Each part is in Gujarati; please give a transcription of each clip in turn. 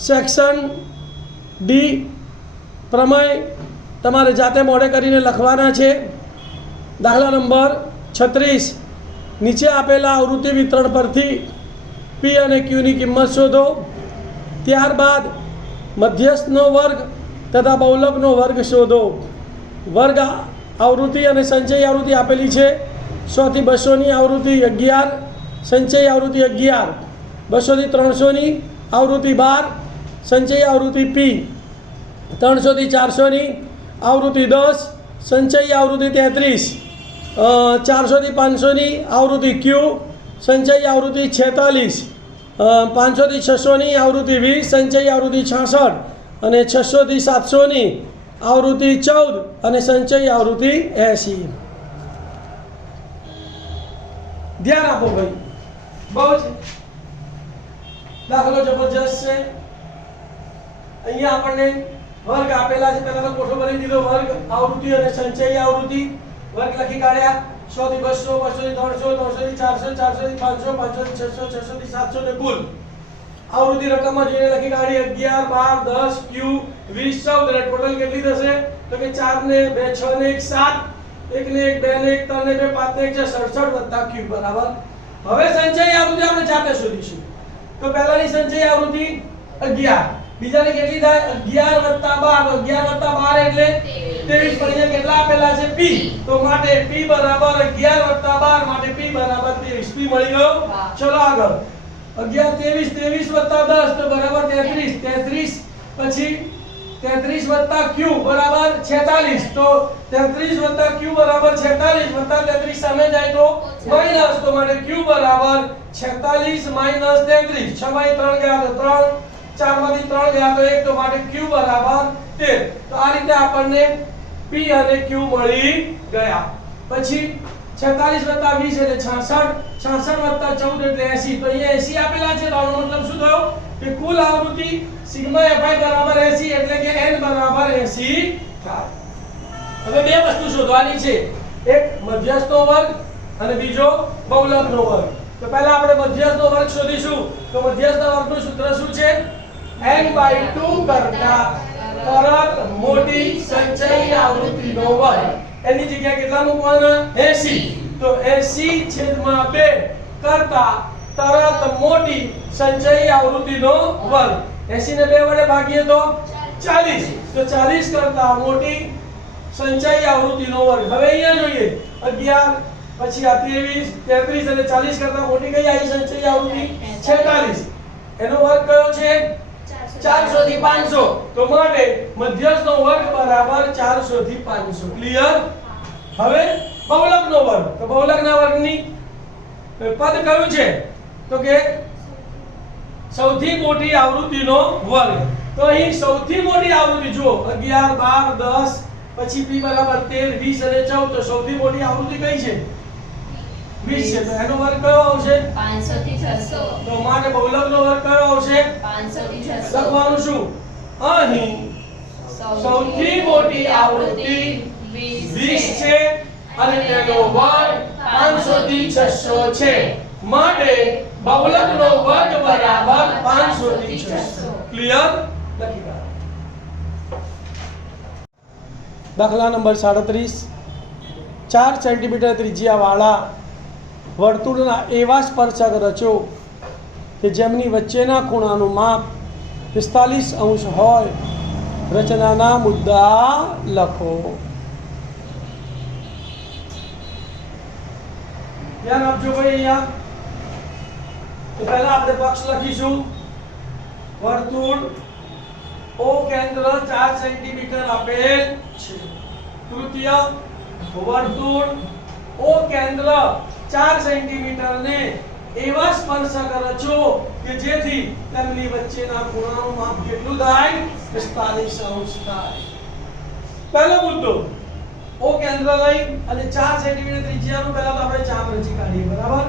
સેક્શન ડી પ્રમેય તમારે જાતે મોઢે કરીને લખવાના છે। દાખલા નંબર 36 નીચે આપેલા આવૃત્તિ વિતરણ પરથી પી અને ક્યુની કિંમત શોધો। ત્યારબાદ મધ્યસ્થનો વર્ગ તથા બહુલકનો વર્ગ શોધો। વર્ગ આવૃત્તિ અને સંચય આવૃત્તિ આપેલી છે। 100 થી 200ની આવૃત્તિ 11, સંચય આવૃત્તિ 11, 200 થી 300ની આવૃત્તિ 12, સંચય આવૃત્તિ પી, 300 થી 400ની આવૃત્તિ 10, સંચય આવૃત્તિ 33, 400 થી 500ની આવૃત્તિ ક્યુ, સંચય આવૃત્તિ 46, 500 થી 600ની આવૃત્તિ 20, સંચય આવૃત્તિ 66 અને 600 થી 700ની આવૃત્તિ 14 અને સંચય આવૃત્તિ 80। ધ્યાન આપો ભાઈ, બહુ જ દાખલો જબરજસ્ત છે। અહીંયા આપણને વર્ગ આપેલા છે, પહેલા તો કોઠો ભરી દીધો, વર્ગ આવૃત્તિ અને સંચય આવૃત્તિ વર્ગ લખી કાઢ્યા। 100 થી 200, 200 થી 300, 300 થી 400, 400 થી 500, 500 થી 600, 600 થી 700 ને કુલ આવૃત્તિ રકમમાં જોઈને લખી કાઢી 11, 12, 10, ક્યુ 20, 14 અને ટોટલ કેટલી થશે તો કે 4 ને 2, 6 ને 1, 7, 1 ને 1, 2 ને 1, 3 ને 2, 5 ને 1, 67 વત્તા ક્યુ બરાબર। હવે સંચય આવૃત્તિ આપણે જાતે શોધીશું। તો પહેલાની સંચય આવૃત્તિ 11, બીજાની કેટલી થાય 11 વત્તા 12, 11 વત્તા 12 એટલે 23, પણ અહીંયા કેટલા આપેલા છે p, તો માટે p બરાબર 11 વત્તા 12 માટે p બરાબર 23, p મળી ગયો। ચલો આગળ 11 23, 23 વત્તા 10 તો બરાબર 33, 33 પછી 33 વત્તા q બરાબર 46, તો 33 વત્તા q બરાબર 46 વત્તા 33 સામે જાય તો માઈનસ, તો માટે q બરાબર 46 માઈનસ 33, 6 માંથી 3 ગયા તો 3, 4 માંથી 3 ગયા તો 1, તો માટે q બરાબર 13। તો આ રીતે આપણને p અને q મળી ગયા। પછી 46 વત્તા 20 એટલે 66, 66 વત્તા 14 એટલે 80, તો અહીંયા 80 આપેલા છે, તો આનો મતલબ શું થયો કે કુલ આવૃત્તિ સિગ્મા fi બરાબર 80 એટલે કે n બરાબર 80 થાય। હવે બે વસ્તુ શોધવાની છે, એક મધ્યસ્થનો વર્ગ અને બીજો બહુલકનો વર્ગ। તો પહેલા આપણે મધ્યસ્થનો વર્ગ શોધીશું। તો મધ્યસ્થના વર્ગનું સૂત્ર શું છે n/2 કરતા તરત મોટી સંચય આવૃત્તિનો વર્ગ। એની જગ્યાએ કેટલા મૂકવાના 80, તો 80/2 કરતા તરત મોટી સંચય આવૃત્તિનો વર્ગ। 80 ને 2 વડે ભાગીએ તો 40, તો 40 કરતા મોટી સંચય આવૃત્તિનો વર્ગ। હવે અહીંયા જોઈએ 11 પછી આ 23, 33 અને 40 કરતા મોટી કઈ આવી સંચય આવૃત્તિ 46, એનો વર્ગ કયો છે 400 થી 500, તો માટે મધ્યસ્થનો વર્ગ બરાબર 400 થી 500। ક્લિયર। હવે બહુલકનો વર્ગ, તો બહુલકના વર્ગની પદ કયું છે તો કે સૌથી મોટી આવૃત્તિનો વર્ગ। તો અહીં સૌથી મોટી આવૃત્તિ જુઓ 11, 12, 10 પછી p બરાબર 13, 20 અને 14, તો સૌથી મોટી આવૃત્તિ કઈ છે 20 છે, તો એનો વર્ગ કયો આવશે 500 થી 600, તો માટે બહુલકનો વર્ગ કયો આવશે 500 થી 600। લખવાનું શું અહીં સૌથી મોટી આવૃત્તિ 20 છે અને તેનો વર્ગ 500 થી 600 છે, માટે બહુલકનો વર્ગ બરાબર 500 થી 600। ક્લિયર। લખી કાઢો। દાખલા નંબર 37 4 સેન્ટીમીટર ત્રિજ્યાવાળા વર્તુળના એવા સ્પર્શક રચો કે જેમની વચ્ચેના ખૂણાનું માપ 45° હોય। રચનાના મુદ્દા લખો। ધ્યાન આપજો ભાઈ અહીંયા। તો પહેલા આપણે પક્ષ લખીશું। વર્તુળ O કેન્દ્ર 4 સેન્ટીમીટર આપેલ છે। તૃતીય વર્તુળ O કેન્દ્ર 4 સેન્ટીમીટર ને એવા સ્પર્શક રચો કે જેથી તેમની વચ્ચેના ખૂણાનું માપ કેટલું થાય 45° થાય। પહેલો મુદ્દો O કેન્દ્ર લઈ અને 4 સેન્ટીમીટર ત્રિજ્યાનું પહેલા તો આપણે ચાપ રચી કાઢીએ બરાબર।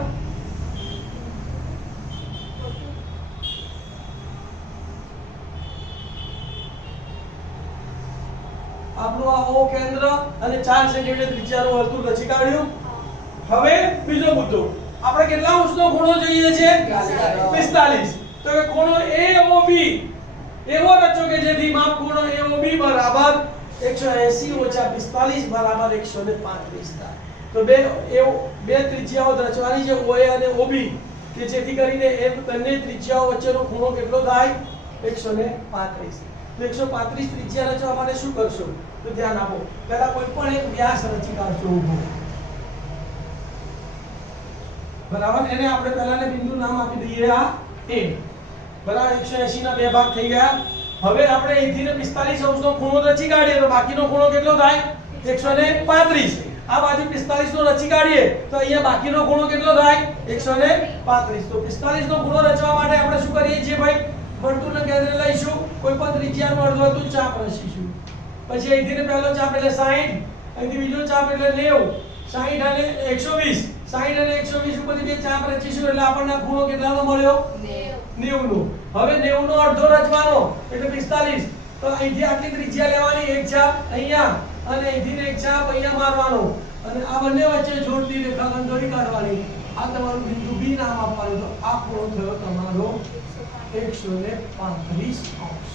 આપણું આ O કેન્દ્ર અને 4 સેન્ટીમીટર ત્રિજ્યાનું વર્તુળ રચી કાઢ્યું। હવે બીજો મુદ્દો આપણે કેટલા અંશનો ખૂણો જોઈએ છે 45, તો કે ખૂણો AOB એવો રચો કે જેથી માપ ખૂણો AOB બરાબર 180 ઓછા 45 બરાબર 135 થાય. તો બે ત્રિજ્યાઓ રચવાની છે OA અને OB કે જેથી કરીને એ બંને ત્રિજ્યાઓ વચ્ચેનો ખૂણો કેટલો થાય 135. તો 135 ત્રિજ્યા રચવા માટે શું કરશો? તો ધ્યાન આપો, પહેલા કોઈ પણ એક વ્યાસ રચી કાઢજો ઊભો. બરાબર, એને આપણે પહેલાને બિંદુ નામ આપી દઈએ આ A. બરાબર, 180 ના બે ભાગ થઈ ગયા. હવે આપણે અહીંથી ને 45 અંશનો ખૂણો રચી કાઢીએ તો બાકીનો ખૂણો કેટલો થાય 135. આ બાજુ 45 નો રચી કાઢીએ તો અહીંયા બાકીનો ખૂણો કેટલો થાય 135. તો 45 નો ખૂણો રચવા માટે આપણે શું કરીએ છીએ ભાઈ? વર્તુળના કેન્દ્ર લઈશું, કોઈ પણ ત્રિજ્યાનું અર્ધવર્તુળ ચાપ રચીશું. પછી અહીંથી ને પહેલો ચાપ એટલે 60, અહીંથી બીજો ચાપ એટલે 90, 60 અને 120, 60 અને 120 ઉપરથી બે ચાપ રચીશું એટલે આપણને ખૂણો કેટલાનો મળ્યો 90 નો. હવે 90 નો અડધો રચવાનો એટલે 45. તો અહીંથી આટલી ત્રિજ્યા લેવાની, એક ચાપ અહીંયા અને અહીંથી ને એક ચાપ અહીંયા મારવાનો અને આ બંને વચ્ચે જોડતી રેખાખંડ દોરી કાઢવાની. આ તમારું બિંદુ B નામ આપવાનું. તો આ ખૂણો થયો તમારો 135 અંશ.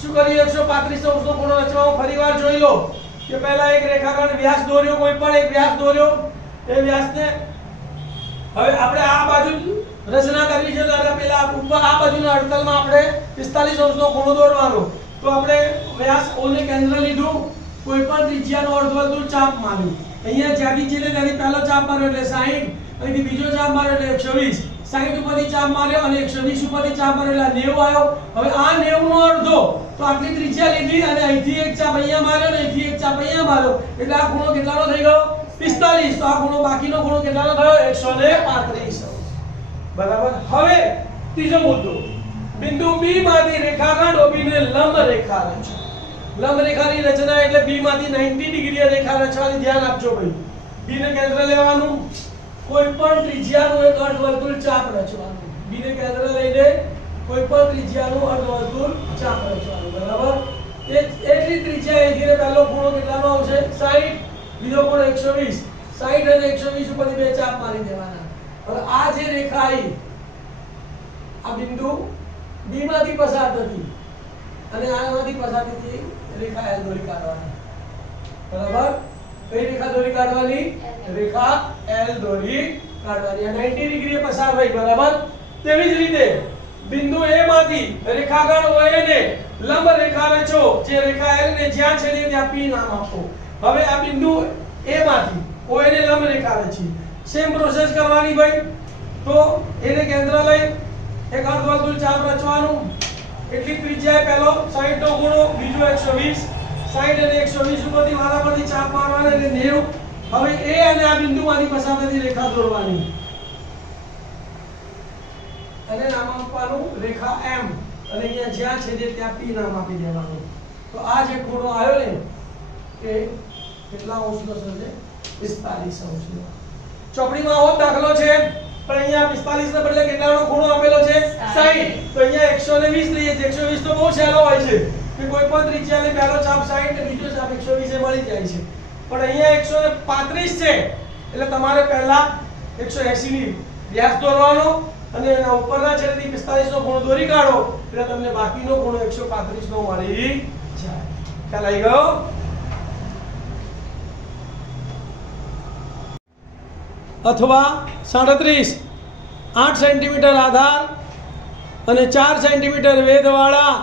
શું કર્યું? 135 અંશનો ખૂણો રચવા ફરીવાર જોઈ લો કે પહેલા એક રેખાખંડ વ્યાસ દોર્યો, કોઈ પણ એક વ્યાસ દોર્યો. એ વ્યાસને હવે આપણે આ બાજુ રચના કરવી છે તો પહેલા ઉપર આ બાજુના અડતલમાં આપણે 45 અંશનો ખૂણો દોરવાનો. તો આપણે વ્યાસ O ને કેન્દ્ર લીધું, કોઈ પણ ત્રિજ્યાનો અર્ધવર્તુળ ચાપ માર્યું. અહીંયા જ્યાંથી છે ત્યાંથી પહેલો ચાપ માર્યો એટલે 60, અહીંથી બીજો ચાપ માર્યો એટલે 120, 60 ઉપરથી ચાપ માર્યો અને 120 ઉપરથી ચાપ માર્યો એટલે 90 આવ્યો. હવે આ 90 નો અડધો તો આટલી ત્રિજ્યા લીધી અને અહીંથી એક ચાપ અહીંયા માર્યો અને અહીંથી એક ચાપ અહીંયા માર્યો એટલે આ ખૂણો કેટલાનો થઈ ગયો 45. તો આ ખૂણો બાકીનો ખૂણો કેટલાનો થયો 135. બરાબર. હવે ત્રીજો મુદ્દો, બિંદુ B માંથી રેખાખંડ OB ને લંબ રેખા રચો. લંબ રેખાની રચના એટલે B માંથી 90 ડિગ્રી રેખા રચવાની. ધ્યાન આપજો ભાઈ, B ને કેન્દ્ર લેવાનું, કોઈ પણ ત્રિજ્યાનું એક અર્ધવર્તુળ ચાપ રચવાનું. B ને કેન્દ્ર લઈને કોઈ પણ ત્રિજ્યાનું અર્ધવર્તુળ ચાપ રચવાનું. બરાબર. એટલી ત્રિજ્યા અહીંથી પહેલો ખૂણો કેટલાનો આવશે 60, બીજો ખૂણો 120, 60 અને 120 ઉપરથી બે ચાપ મારી દેવાના. હવે આ જે રેખા આવી આ બિંદુ B માંથી પસાર થતી અને આમાંથી પસાર થતી રેખા L દોરી કાઢવાની. બરાબર. કઈ રેખા દોરી કાઢવાની? રેખા L દોરી કાઢવાની. આ 90 ડિગ્રી પસાર થઈ. બરાબર. તેવી જ રીતે બિંદુ A માંથી રેખાખંડ OA ને લંબ રેખા રચો. જે રેખા L ને જ્યાં છેદે ત્યાં P નામ આપો. હવે આ બિંદુ A માંથી OA ને લંબ રેખા રચી. સેમ પ્રોસેસ કરવાની ભાઈ. તો એને કેન્દ્ર લઈ એક અર્ધવર્તુળ ચાપ રચવાનું. એટલી ત્રિજ્યાએ પહેલો 60 નો ખૂણો, બીજો 120, 60 અને 120 ઉપરથી વારા પરથી ચાપ મારવાના એટલે 90. હવે A અને આ બિંદુમાંથી પસાર થતી રેખા દોરવાની અને નામ આપવાનું રેખા M અને અહીંયા જ્યાં છેદે ત્યાં P નામ આપી દેવાનું. તો આ જે ખૂણો આવ્યો ને એ કેટલા અંશનો છે? 45 અંશનો. ચોપડીમાં આવો દાખલો છે પણ અહીંયા 45 ના બદલે કેટલાનો ખૂણો આપેલો છે 60. તો અહીંયા 120 લઈએ છે. 120 તો બહુ સહેલો હોય છે કે કોઈ પણ ત્રિજ્યાને પહેલો ચાપ 60 અને બીજો ચાપ 120 એ મળી જાય છે. પણ અહીંયા 135 છે એટલે તમારે પહેલા 180 ની વ્યાસ દોરવાનો અને એના ઉપરના છેડેથી 45 નો ખૂણો દોરી કાઢો એટલે તમને બાકીનો ખૂણો 135 નો મળી જાય. ખ્યાલ આવી ગયો? અથવા 37 8 સેન્ટીમીટર આધાર અને 4 સેન્ટીમીટર વેધવાળા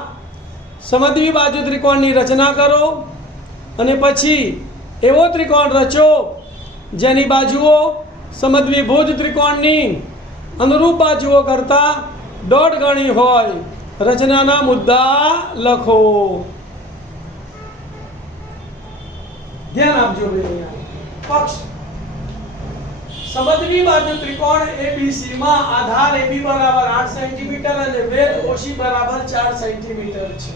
સમદ્વિ બાજુ ત્રિકોણની રચના કરો અને પછી એવો ત્રિકોણ રચો જેની બાજુઓ સમદ્વિભુજ ત્રિકોણની અનુરૂપ બાજુઓ કરતા 1.5 ગણી હોય. રચનાના મુદ્દા લખો. ધ્યાન આપજો ભાઈ. પક્ષ સમદ્વિ બાજુ ત્રિકોણ ABC માં આધાર AB બરાબર 8 સેન્ટીમીટર અને વેધ OC બરાબર 4 સેન્ટીમીટર છે.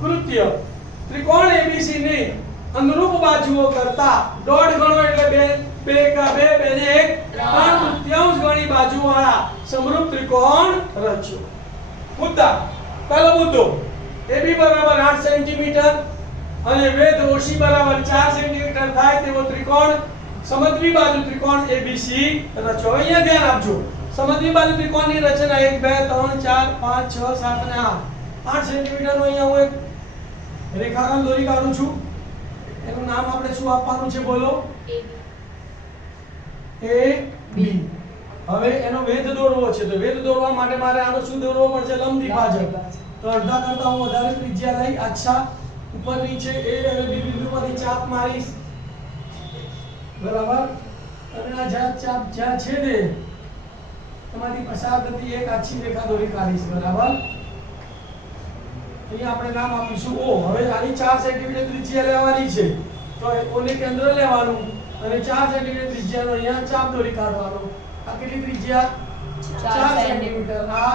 કૃત્ય ત્રિકોણ ABC ની અનુરૂપ બાજુઓ કરતા 1.5 ગણો એટલે 2 એકા 2 2 ને 1 3/4 ગણી બાજુવાળા સમરૂપ ત્રિકોણ રચો. મુદ્દા. પહેલો મુદ્દો, AB બરાબર 8 સેન્ટીમીટર અને વેધ OC બરાબર 4 સેન્ટીમીટર થાય તેવો ત્રિકોણ સમદ્વિ બાજુ ત્રિકોણ ABC રચો. અહીંયા ધ્યાન આપજો. સમદ્વિ બાજુ ત્રિકોણની રચના 1 2 3 4 5 6 7 અને 8 8 સેન્ટીમીટરનો અહીંયા હું એક રેખાખંડ દોરી કાઢું છું. એનું નામ આપણે શું આપવાનું છે બોલો? A B. હવે એનો વેધ દોરવો છે તો વેધ દોરવા માટે મારે આનો શું દોરવો પડશે? લંબ દ્વિભાજક. તો અડધા કરતા હું વધારે ત્રિજ્યા લઈ આછા ઉપર નીચે A અને B બિંદુમાંથી ચાપ મારીશ, બરાબર. અને આ ચાપ જ્યાં છેદે એમાંથી પસાર થતી એક આછી રેખા દોરી કાઢીશ, બરાબર. અહીંયા આપણે નામ આપીશું O. હવે આની 4 સેન્ટીમીટર ત્રિજ્યા લેવાની છે તો ઓને કેન્દ્ર લેવાનું અને 4 સેન્ટીમીટર ત્રિજ્યાનો અહીંયા ચાપ દોરી કાઢવાનો. આ કેટલી ત્રિજ્યા? 4 સેન્ટીમીટર. આ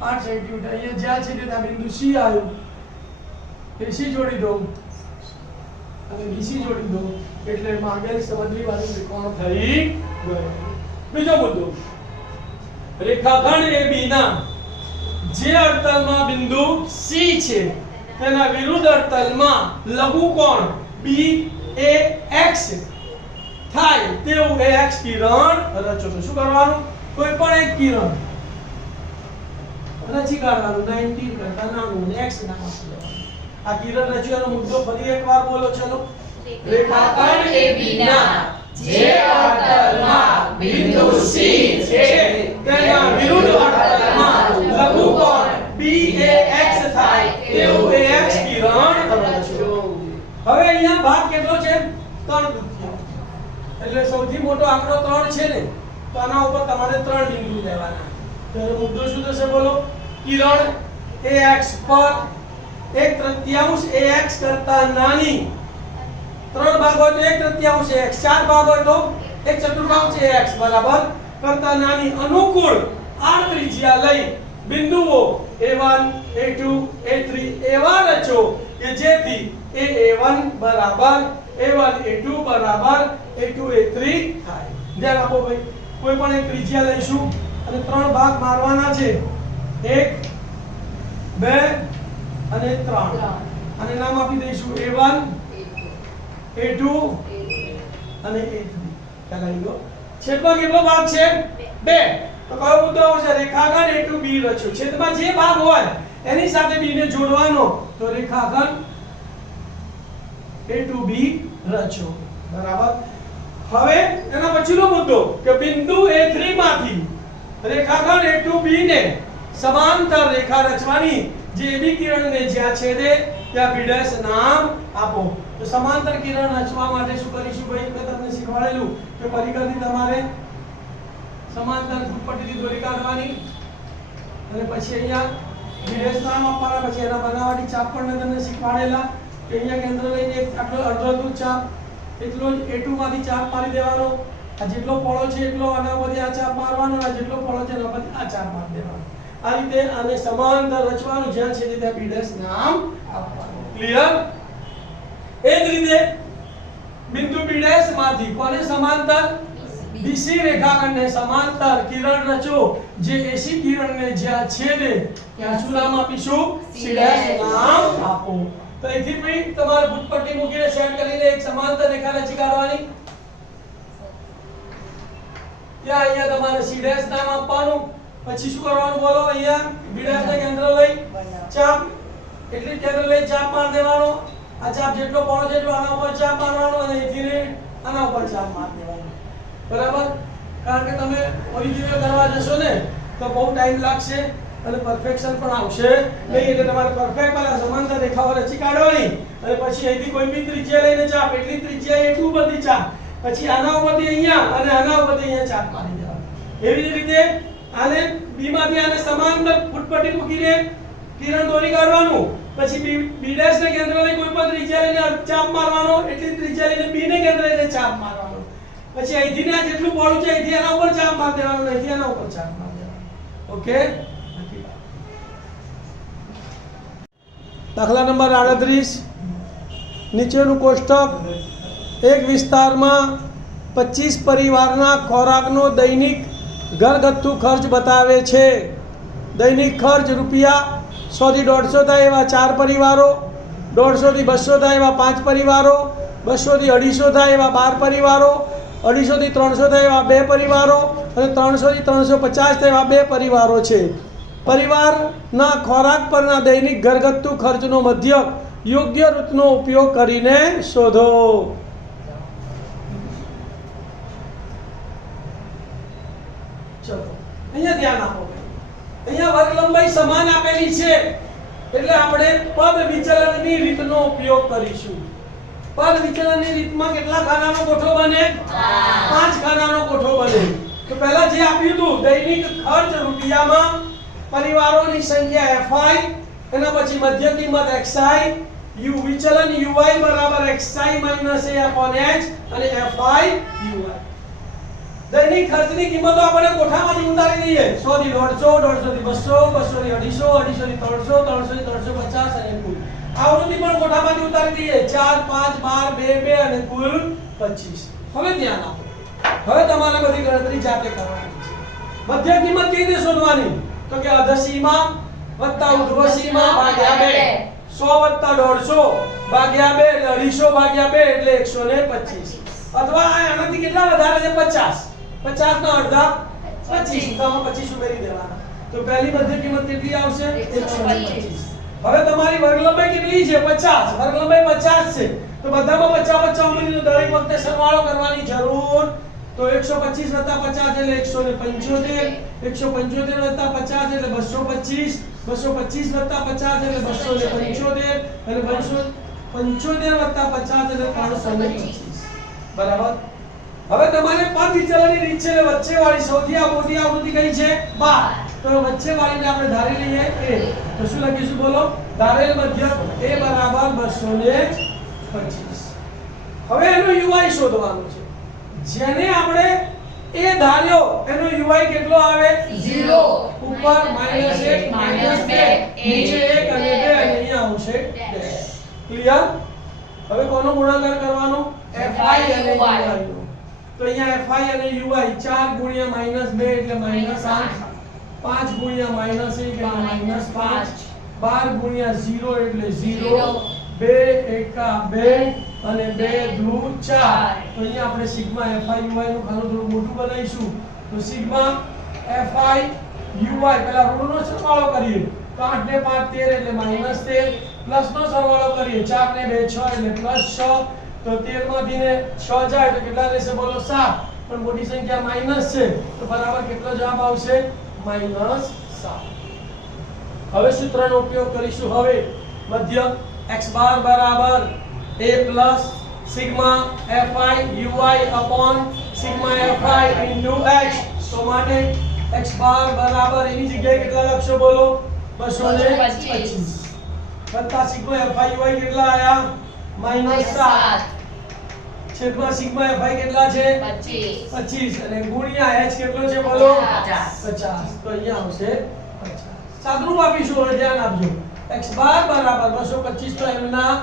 8 સેન્ટીમીટર. અહીંયા જ્યાં છે તે બિંદુ C આવ્યું તે C જોડી દો અને BC જોડી દો એટલે માંગેલ સમજવી વાળું ત્રિકોણ થઈ ગયું. બીજો મુદ્દો, રેખાખંડ AB ના જે અડતલમાં બિંદુ C છે તેના વિરુદ્ધ અડતલમાં લઘુકોણ BAX થાય તેવું AX કિરણ રચો. તો શું કરવાનું? કોઈ પણ એક કિરણ રચી કાઢવાનું 90 કરતા નાનું x નામ આપવાનું. આ કિરણ રચ્યું એનો મુદ્દો ફરી એકવાર બોલો ચલો. રેખાખંડ AB ના જે અડતલમાં બિંદુ C છે તેના વિરુદ્ધ અડતલમાં લઘુકોણ BAX થાય તેવું AX કિરણ રચો. હવે અહીંયા ભાગ કેટલો છે? 3 એટલે સૌથી મોટો આંકડો 3 છે ને તો આના ઉપર તમારે 3 બિંદુ લેવાના. તો એનો મુદ્દો શું થશે બોલો? કિરણ AX પર 1/3 AX કરતા નાની, 3 ભાગ હોય તો 1/3 AX, 4 ભાગ હોય તો 1/4 AX બરાબર કરતા નાની અનુકૂળ આડ ત્રિજ્યા લઈ બિંદુઓ A1 A2 A3 એવા રચો કે જેથી A1 બરાબર A1 A2 બરાબર A2 A3 થાય. ધ્યાન આપો ભાઈ, કોઈ પણ એક ત્રિજ્યા લઈશું અને 3 ભાગ મારવાના છે, 1 2 અને 3. અને નામ આપી દઈશું A1 A2 અને A3. ખ્યાલ આવી ગયો? છેદમાં કેટલો ભાગ છે? 2. તો કયો મુદ્દો આવશે? રેખાખંડ A2B રચ્યો. છેદમાં જે ભાગ હોય એની સાથે B ને જોડવાનો તો રેખાખંડ A2B રચ્યો, બરાબર. હવે એના પછીનો મુદ્દો કે બિંદુ A3 માંથી રેખાખંડ A2B ને સમાંતર રેખા રચવાની જે AB કિરણને જ્યાં છેદે ત્યાં B' નામ આપો. તો સમાંતર કિરણ રચવા માટે શું કરીશું ભાઈ? મેં તમને શીખવાડેલું કે પરિઘથી તમારે સમાંતર ફૂટપટ્ટીથી દોરી કાઢવાની અને પછી અહીંયા B' નામ આપવાના. પછી એના બનાવટી ચાપ પણ મેં તમને શીખવાડેલા કે અહીંયા કેન્દ્ર લઈને એક આટલો અર્ધવર્તુળ ચાપ એટલો જ A2 માંથી ચાપ મારી દેવાનો. આ જેટલો પહોળો છે એટલો આના પરથી આ ચાપ મારવાનો, આ જેટલો પહોળો છે એના પરથી આ ચાપ મારી દેવાનો. આ રીતે આને સમાંતર રચવાનું, જ્યાં છે ત્યાં B' નામ આપવાનું. ક્લિયર? એ જ રીતે બિંદુ B' માંથી કોને સમાંતર? BC રેખાખંડને સમાંતર કિરણ રચો જે AC કિરણને જ્યાં છેદે ત્યાં શું નામ આપીશું? C' નામ આપો. તો અહીંથી ભાઈ તમારે ભૂતપટ્ટી મૂકીને સેટ કરીને એક સમાંતર રેખા રચી કાઢવાની. ત્યાં અહીંયા તમારે C' નામ આપવાનું. પછી શું કરવાનું બોલો? અહીંયા B' ને કેન્દ્ર લઈ ચાપ એટલી કેન્દ્ર લઈ ચાપ માર દેવાનો. આ ચાપ જેટલો પહોળો છે એટલો આના ઉપર ચાપ મારવાનો અને અહીંથી આના ઉપર ચાપ માર દેવાનો, બરાબર. કારણ કે તમે ઓરિજિનલ કરવા જશો ને તો બહુ ટાઈમ લાગશે અને પરફેક્શન પણ આવશે નહીં. એટલે તમારે પરફેક્ટ વાળા સમાંતર રેખાઓ રચી કાઢવાની અને પછી અહીંથી કોઈ બી ત્રિજ્યા લઈને ચાપ એટલી ત્રિજ્યા A2 પરથી ચાપ, પછી આના ઉપરથી અહીંયા અને આના ઉપરથી અહીંયા ચાપ મારી દેવાની. એવી જ રીતે આને B માંથી આને સમાંતર ફૂટપટ્ટી મૂકીને કિરણ દોરી કાઢવાનું. પછી B' ને કેન્દ્ર લઈ કોઈ પણ ત્રિજ્યા લઈને ચાપ મારવાનો, એટલી ત્રિજ્યા લઈને B ને કેન્દ્ર લઈને ચાપ મારવાનો. પછી અહીંથી ને જેટલું પહોળું છે અહીંથી આના ઉપર ચાપ માર દેવાનું, અહીંથી આના ઉપર ચાપ માર દેવાનું. ઓકે? દાખલા નંબર 38. નીચેનું કોષ્ટક એક વિસ્તારમાં 25 પરિવારના ખોરાકનો દૈનિક ઘરગથ્થુ ખર્ચ બતાવે છે. દૈનિક ખર્ચ રૂપિયા 100 થી 150 થાય એવા 4 પરિવારો, 150 થી 200 થાય એવા 5 પરિવારો, 200 થી 250 થાય એવા 12 પરિવારો, 250 થી 300 થાય એવા 2 પરિવારો અને 300 થી 350 થાય એવા 2 પરિવારો છે. પરિવારના ખોરાક પરના દૈનિક ઘરગથ્થુ ખર્ચનો મધ્યક યોગ્ય રીતનો ઉપયોગ કરીને શોધો. ચલો અહીંયા ધ્યાન આપો. અહીંયા વર્ગ લંબાઈ સમાન આપેલી છે એટલે આપણે પદ વિચલનની રીતનો ઉપયોગ કરીશું. પદ વિચલનની રીતમાં કેટલા ખાનાનો કોઠો બને? 5 ખાનાનો કોઠો બને. તો પહેલા જે આપ્યું હતું દૈનિક ખર્ચ રૂપિયામાં, પરિવારોની સંખ્યા fi, એના પછી મધ્ય કિંમત xi, u વિચલન ui બરાબર xi - a upon h અને fi ui. દૈનિક ખર્ચની કિંમતો આપણે કોઠામાંથી ઉતારી દઈએ. 100 થી 150, 150 થી 200, 200 થી 250, 250 થી 300, 300 થી 350 અને કુલ. આવૃત્તિ પણ કોઠામાંથી ઉતારી દઈએ. 4, 5, 12, 2, 2 અને કુલ 25. હવે ધ્યાન આપો. હવે તમારે બધી ગણતરી જાતે કરવાની છે. મધ્ય કિંમત કેવી રીતે શોધવાની? તો કે અધસીમા વત્તા ઉર્ધ્વસીમા ભાગ્યા 2. 100 વત્તા 150 ભાગ્યા 2 એટલે 250 ભાગ્યા 2 એટલે 125. અથવા આનાથી કેટલા વધારે છે? 50. 50 નો અડધા 25. તો આમાં 25 ઉમેરી દેવાના. તો પહેલી મધ્ય કિંમત કેટલી આવશે? 125. હવે તમારી વર્ગ લંબાઈ કેટલી છે? 50. વર્ગ લંબાઈ 50 છે. તો બધામાં 50 50 ઉમેરીને દરેક વખતે સરવાળો કરવાની જરૂર. તો 125 વત્તા 50 એટલે 175, 175 વત્તા 50 એટલે 225, 225 વત્તા 50 એટલે 275 અને 275 વત્તા 50 એટલે 325. બરાબર. હવે તમારે પદ વિચલનની રીત છે. વચ્ચે વાળી સૌથી આ મોટી આવૃત્તિ કઈ છે? 12. તો વચ્ચે વાળીને આપણે ધારી લઈએ a. તો શું લખીશું? બોલો. ધારેલ મધ્યક a બરાબર 225. હવે એનો ui શોધવાનો છે. જેને આપણે a ધાર્યો એનો ui કેટલો આવે? 0. ઉપર -1 -2 નીચે 1 અને 2 અને અહીંયા આવશે ડેશ. ક્લિયર? હવે કોનો ગુણાકાર કરવાનો? fi અને ui નો. તો અહીંયા fi અને ui 4 ગુણ્યા -2 એટલે -8, 5 ગુણ્યા -1 એટલે -5, 12 ગુણ્યા 0 એટલે 0, 2 એકા 2 અને 2 દુ 4. તો અહીંયા આપણે સિગ્મા fi ui નું ખાનું થોડું મોટું બનાવીશું. તો સિગ્મા fi ui પહેલા ઋણનો સરવાળો કરીએ. તો 8 ને 5 13 એટલે -13, પ્લસ નો સરવાળો કરીએ. 4 ને 2 6 એટલે +6. તો 13 માંથી ને 6 જાય તો કેટલા રહેશે? બોલો. 7. પણ મોટી સંખ્યા માઈનસ છે તો બરાબર કેટલો જવાબ આવશે? -7. હવે સૂત્રનો ઉપયોગ કરીશું. હવે મધ્ય x બાર બરાબર a plus sigma fi ui upon sigma fi into h. તો માટે x બાર બરાબર એની જગ્યાએ કેટલા લખશો? બોલો. 225 વત્તા સિગ્મા fi ui કેટલા આયા? -7. છેદમાં સિગ્મા fi કેટલા છે? 25 અને ગુણ્યા h કેટલો છે? બોલો. 50. તો અહીંયા આવશે 50. સાદુરૂપ આપીશું. હવે ધ્યાન આપજો. x બાર બરાબર 225 તો m ના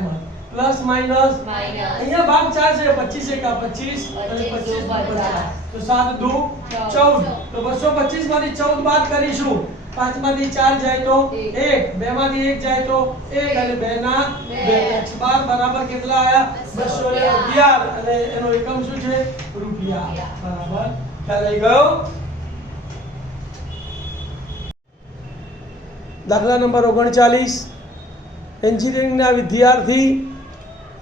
m પ્લસ માઈનસ અહીંયા ભાગ 4 છે. 25 એકા 25 અને 25 50. તો 7 દુ 14. તો 225 માંથી 14 બાદ કરીશું. 5 માંથી 4 જાય તો 1, 2 માંથી 1 જાય તો 1 અને 2 ના 2. x બાર બરાબર કેટલા આયા? 211 અને એનો એકમ શું છે? રૂપિયા. બરાબર. ખ્યાલ આવી ગયો? દાખલા નંબર 39. એન્જિનિયરિંગના વિદ્યાર્થી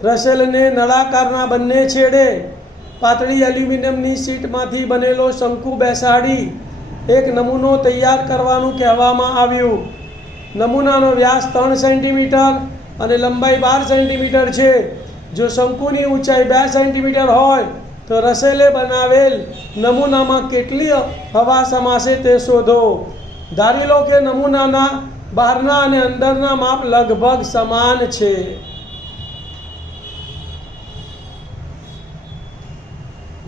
રસેલને નળાકારના બંને છેડે પાતળી એલ્યુમિનિયમની શીટમાંથી બનેલો શંકુ બેસાડી એક નમૂનો તૈયાર કરવાનું કહેવામાં આવ્યું. નમૂનાનો વ્યાસ 3 સેન્ટીમીટર અને લંબાઈ 12 સેન્ટીમીટર છે. જો શંકુની ઊંચાઈ 2 સેન્ટીમીટર હોય તો રસેલે બનાવેલ નમૂનામાં કેટલી હવા સમાશે તે શોધો. ધારી લો કે નમૂનાના બહારના અને અંદરના માપ લગભગ સમાન છે.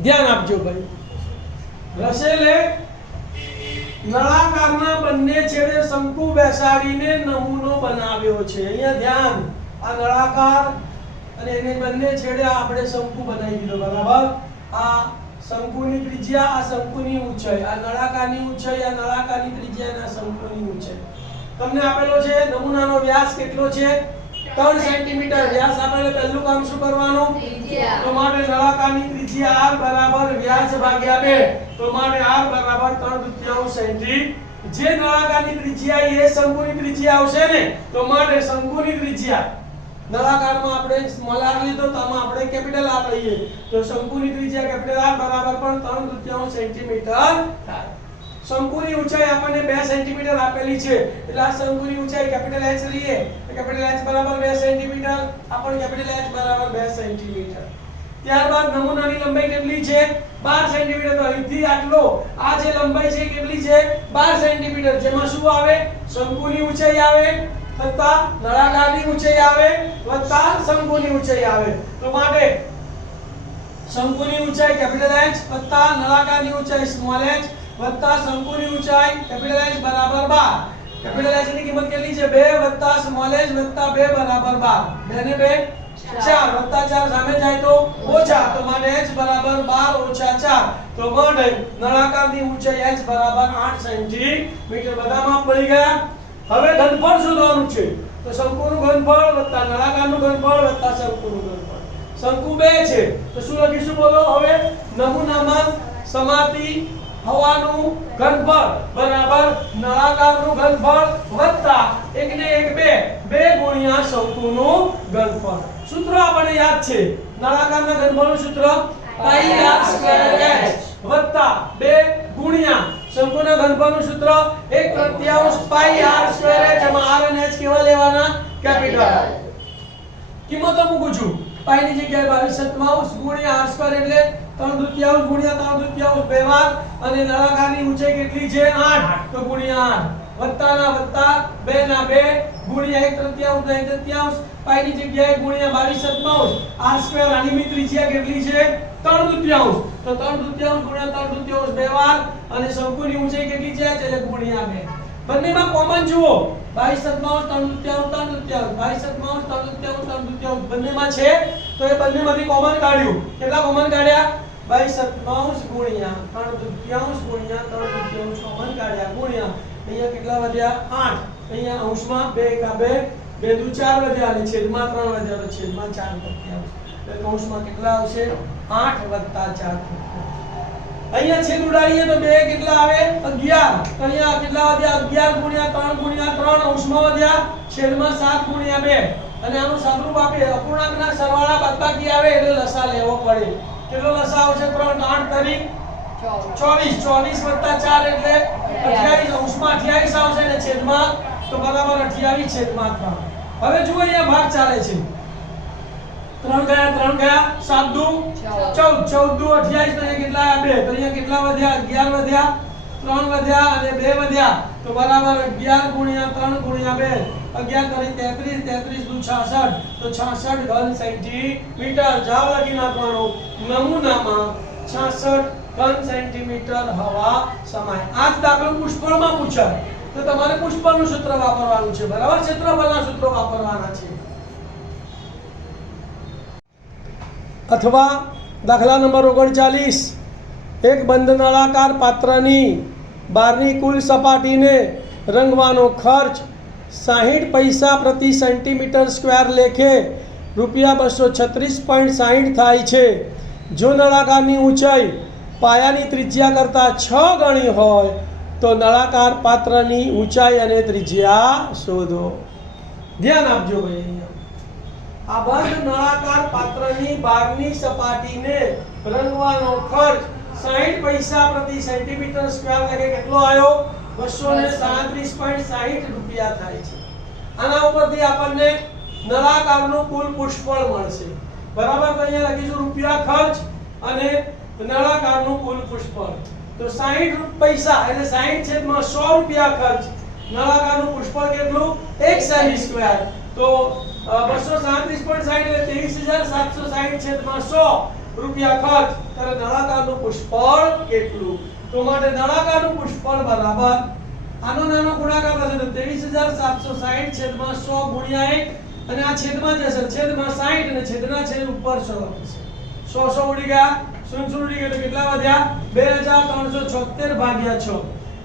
ધ્યાન આપજો ભાઈ. રસેલે નળાકારના બંને છેડે શંકુ બેસાડીને નમૂનો બનાવ્યો છે. અહીંયા ધ્યાન. આ નળાકાર અને એને બંને છેડે આપણે શંકુ બનાવી દીધો. બરાબર. આ શંકુની ત્રિજ્યા, આ શંકુની ઊંચાઈ, આ નળાકારની ઊંચાઈ, આ નળાકારની ત્રિજ્યા અને આ શંકુની ઊંચાઈ તમને આપેલો છે. નમૂનાનો વ્યાસ કેટલો છે? 3 સેન્ટીમીટર. વ્યાસ આપેલો. પહેલું કામ શું કરવાનું? તો માટે નળાકારની ત્રિજ્યા r બરાબર વ્યાસ ભાગ્યા 2. તો માટે r બરાબર 3/4 સેન્ટીમીટર. જે નળાકારની ત્રિજ્યા એ શંકુની ત્રિજ્યા આવશે ને, તો માટે શંકુની ત્રિજ્યા નળાકારમાં આપણે સ્મોલ r લીધો તો આમાં આપણે કેપિટલ R લઈએ, તો શંકુની ત્રિજ્યા કેપિટલ R બરાબર પણ 3/3 સેન્ટીમીટર થાય. શંકુની ઊંચાઈ આપણને 2 સેન્ટીમીટર આપેલી છે, એટલે આ શંકુની ઊંચાઈ કેપિટલ H લઈએ તો કેપિટલ H બરાબર 2 સેન્ટીમીટર, આપણને કેપિટલ H બરાબર 2 સેન્ટીમીટર. ત્યારબાદ નમૂનાની લંબાઈ કેટલી છે? 12 સેન્ટીમીટર. તો અહીંથી આટલો આ જે લંબાઈ છે કેટલી છે? 12 સેન્ટીમીટર. જેમાં શું આવે? શંકુની ઊંચાઈ આવે વત્તા નળાકારની ઊંચાઈ આવે વત્તા શંકુની ઊંચાઈ આવે. તો માટે શંકુની ઊંચાઈ કેપિટલ H વત્તા નળાકારની ઊંચાઈ સ્મોલ h વત્તા શંકુની ઊંચાઈ કેપિટલ H બરાબર 12. કેપિટલ H ની કિંમત કેટલી છે? 2 વત્તા સ્મોલ h વત્તા 2 બરાબર 12. 2 ને 2 4 વત્તા 4 સામે જાય તો ઓછા, તો માટે h બરાબર 12 ઓછા 4. તો માટે નળાકારની ઊંચાઈ h બરાબર 8 સેન્ટીમીટર. બધા માપ મળી ગયા. હવે ઘનફળ શોધવાનું છે, તો શંકુનું ઘનફળ વત્તા નળાકારનું ઘનફળ વત્તા શંકુનું ઘનફળ. શંકુ 2 છે તો શું લખીશું બોલો? હવે નમૂનામાં સમાતી હવાનું ઘનફળ બરાબર નળાકારનું ઘનફળ વત્તા 1 ને 1 2 ગુણ્યા શંકુનું ઘનફળ. સૂત્ર આપણને યાદ છે, નળાકારના ઘનફળનું સૂત્ર પાઈ r સ્ક્વેર h વત્તા 2 ગુણ્યા શંકુના ઘનફળનું સૂત્ર 1/3 પાઈ r સ્ક્વેર h. એમાં r અને h કેવા લેવાના? કેપિટલ. કિંમતો મૂકું છું. પાઈ ની જગ્યાએ 22/7 ગુણ્યા r સ્ક્વેર એટલે 3/3 ગુણ્યા 3/3 બે વાર, અને નળાકારની ઊંચાઈ કેટલી છે? 8, તો ગુણ્યા 8 વત્તાના વત્તા 2 ના 2 ગુણ્યા 1/3 ના 1/3 પાઈ ની જગ્યાએ ગુણ્યા 22/7 r સ્ક્વેર. આની ત્રિજ્યા કેટલી છે? 3/3, તો 3/3 ગુણ્યા 3/3 બે વાર, અને શંકુની ઊંચાઈ કેટલી છે? એટલે ગુણ્યા 2. બંનેમાં કોમન જુઓ, 22/7 3/3 બંનેમાં છે, તો એ બંનેમાંથી કોમન કાઢ્યું. કેટલા કોમન કાઢ્યા? 22/7 ગુણ્યા 3/3 ગુણ્યા 3/3 કોમન કાઢ્યા ગુણ્યા અહીંયા કેટલા વધ્યા? 8. અહીંયા અંશમાં 2 × 2 2 × 4 વધ્યા, અને છેદમાં 3 વધ્યા, તો છેદમાં 4 તૃતીયાંશ. એટલે કૌંસમાં કેટલા આવશે? 8 + 4 તૃતીયાંશ. અહીંયા છેદ ઉડાડીએ તો 2 કેટલા આવે? 11. તો અહીંયા કેટલા વધ્યા? 11 ગુણ્યા 3 ગુણ્યા 3 અંશમાં વધ્યા, છેદમાં 7 ગુણ્યા 2. અને આનું સાદુરૂપ આપે અપૂર્ણાંકના સરવાળા બાદબાકી આવે એટલે લસા લેવો પડે. કેટલો લસા આવશે? 3 8 તરી 24. 24 + 4 એટલે 28. અંશમાં 28 આવશે, અને છેદમાં તો બરાબર 28 છેદમાં 3. હવે જુઓ અહીંયા ભાગ ચાલે છે. 3 ગયા 7 દુ 14, 14 દુ 28, તો અહીંયા કેટલા આવ્યા? 2. તો અહીંયા કેટલા વધ્યા? 11 વધ્યા, 3 વધ્યા અને 2 વધ્યા, તો બરાબર 11 ગુણ્યા 3 ગુણ્યા 2 11 કરી 33, 33 દુ 66, તો 66 ઘન સેન્ટીમીટર. જવાબ લખી નાખવાનો. નમૂનામાં 66 ઘન સેન્ટીમીટર હવા સમાય. આ જ દાખલો પુષ્કળમાં પૂછાય, તો તમારે પુષ્કળનું સૂત્ર વાપરવાનું છે, બરાબર? ક્ષેત્રફળના સૂત્રો વાપરવાના છે. અથવા દાખલા નંબર 39, એક બંધ નળાકાર પાત્રની બહારની કુલ સપાટીને રંગવાનો ખર્ચ 60 પૈસા પ્રતિ સેન્ટીમીટર સ્ક્વેર લેખે ₹236.60 થાય છે. જો નળાકારની ઊંચાઈ પાયાની ત્રિજ્યા કરતાં 6 ગણી હોય તો નળાકાર પાત્રની ઊંચાઈ અને ત્રિજ્યા શોધો. ધ્યાન આપજો ભાઈ. અહીંયા આ બંધ નળાકાર પાત્રની બહારની સપાટીને રંગવાનો ખર્ચ 60 પૈસા પ્રતિ સેન્ટીમીટર સ્ક્વેર એટલે કેટલો આવ્યો? 237.60 રૂપિયા થાય છે. આના ઉપરથી આપણને નળાકારનું કુલ પુષ્કળ મળશે, બરાબર? તો અહીંયા લખીશું રૂપિયા ખર્ચ અને નળાકારનું કુલ પુષ્કળ. તો 60 પૈસા એટલે 60/100 રૂપિયા ખર્ચ. નળાકારનું પુષ્કળ કેટલું? 1 સેમી સ્ક્વેર. તો 237.60 એટલે 23,760/100 રૂપિયા ખર્ચ. ત્યારે નળાકારનું પુષ્કળ કેટલું? તો માટે નળાકારનું પુષ્કળ બરાબર આનો નાનો ગુણાકાર થશે, તો 23,760/100 ગુણ્યા 1, અને આ છેદમાં જશે, છેદમાં 60 અને છેદના છેદ ઉપર 100 થશે. 100 ઉડી ગયા, 0 ઉડી ગયા, તો કેટલા વધ્યા? 2376/6.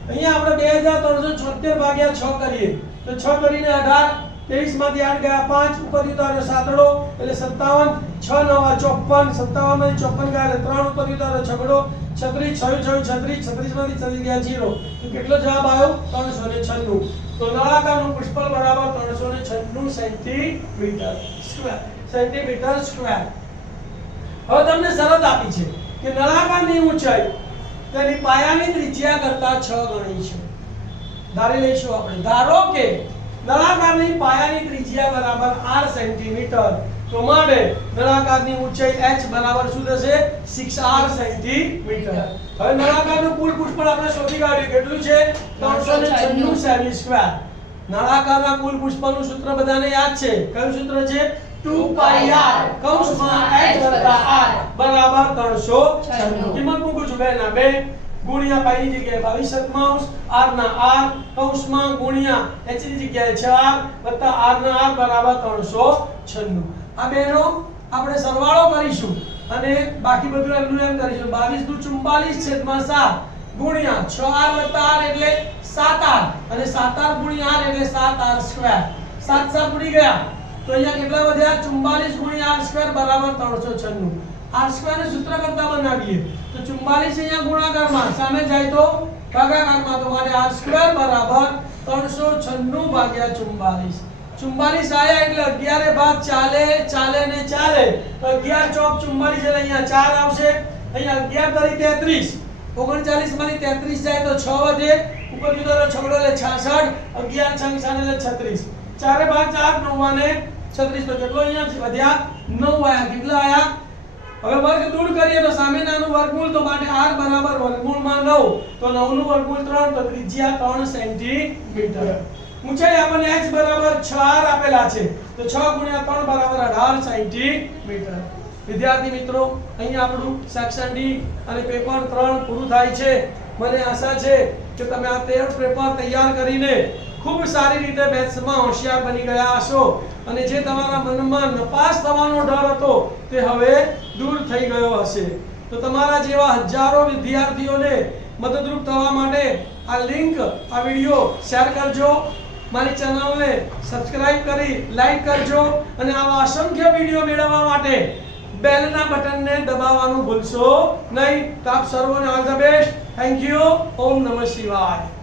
અહીંયા આપણે 2376/6 કરીએ તો 6 કરીને 18, 23 માંથી 8 ગયા 5, ઉપરથી તો આવ્યો 7 એટલે 57, 6 9 54, 57 માંથી 54 ગયા એટલે 3, ઉપરથી તો આવ્યો 6 36 6 36 36 માંથી ચલી ગયા 0 તો કેટલો જવાબ આવ્યો 396 તો નળાકારનું પુષ્પળ બરાબર 396 સેન્ટીમીટર સ્ક્વેર હવે તમને શરત આપી છે કે નળાકારની ઊંચાઈ તેની પાયાની ત્રિજ્યા કરતા 6 ગણી છે ધારી લઈશું આપણે ધારો કે નળાકારની પાયાની ત્રિજ્યા બરાબર 8 સેન્ટીમીટર તો માટે નળાકારની ઊંચાઈ h બરાબર શું થશે 6r સેન્ટીમીટર હવે નળાકારનું કુલ પુષ્પળ આપણે શોધી કાઢ્યું કેટલું છે 396 સેમી સ્ક્વેર નળાકારના કુલ પુષ્પળનું સૂત્ર બધાને યાદ છે કયું સૂત્ર છે 2πr કૌંસમાં h વત્તા r બરાબર 396 કિંમત મૂકું છું 2 ના 2 ગુણ્યા પાઈ ની જગ્યાએ 22 r ના r કૌંસમાં ગુણ્યા h ની જગ્યાએ 4 વત્તા r ના r બરાબર 396 આ બેનો આપણે સરવાળો કરીશું અને બાકી બધું એમનું એમ કરીશું 22 દુ 44 છેદમાં 7 ગુણ્યા 6r વત્તા r એટલે 7r અને 7r ગુણ્યા r એટલે 7r સ્ક્વેર 7 7 ઉડી ગયા તો અહીંયા કેટલા વધ્યા 44 ગુણ્યા r સ્ક્વેર બરાબર 396 r સ્ક્વેર ને સૂત્ર કરતા બનાવીએ તો 44 અહીંયા ગુણાકારમાં સામે જાય તો ભાગાકારમાં તો મારે r સ્ક્વેર બરાબર 396 ભાગ્યા 44 44 આયા એટલે 11 ભાગ ચાલે ને ચાલે તો 11 ચોક 44 એટલે અહીંયા 4 આવશે અહીંયા 11 તરી 33 39 માંથી 33 જાય તો 6 વધે ઉપર જુદો છગડો એટલે 66 11 6 એટલે 36 4 ભાગ 4 9 ને 36 તો કેટલો અહીંયા વધ્યા 9 આયા કેટલા આયા હવે વર્ગ દૂર કરીએ તો સામેનાનું વર્ગમૂળ તો માટે r બરાબર વર્ગમૂળમાં 9 તો 9 નું વર્ગમૂળ 3 તો ત્રિજ્યા 3 સેન્ટીમીટર ઊંચાઈ આપણને h બરાબર 6r આપેલા છે તો 6 ગુણ્યા 3 બરાબર 18 સેન્ટીમીટર વિદ્યાર્થી મિત્રો અહીંયા આપણું સેક્શન ડી અને પેપર 3 પૂરું થાય છે મને આશા છે કે તમે આ 13 પેપર તૈયાર કરીને ખૂબ સારી રીતે મેથ્સમાં હોશિયાર બની ગયા હશો અને જે તમારા મનમાં નપાસ થવાનો ડર હતો તે હવે દૂર થઈ ગયો હશે તો તમારા જેવા હજારો વિદ્યાર્થીઓને મદદરૂપ થવા માટે આ લિંક આ વિડિયો શેર કરજો મારી ચેનલને સબસ્ક્રાઇબ કરી લાઈક કરજો અને આવા અસંખ્ય વિડિયો મેળવવા માટે બેલના બટનને દબાવવાનું ભૂલશો નહીં તો આપ સર્વોને all the best thank you ઓમ નમઃ શિવાય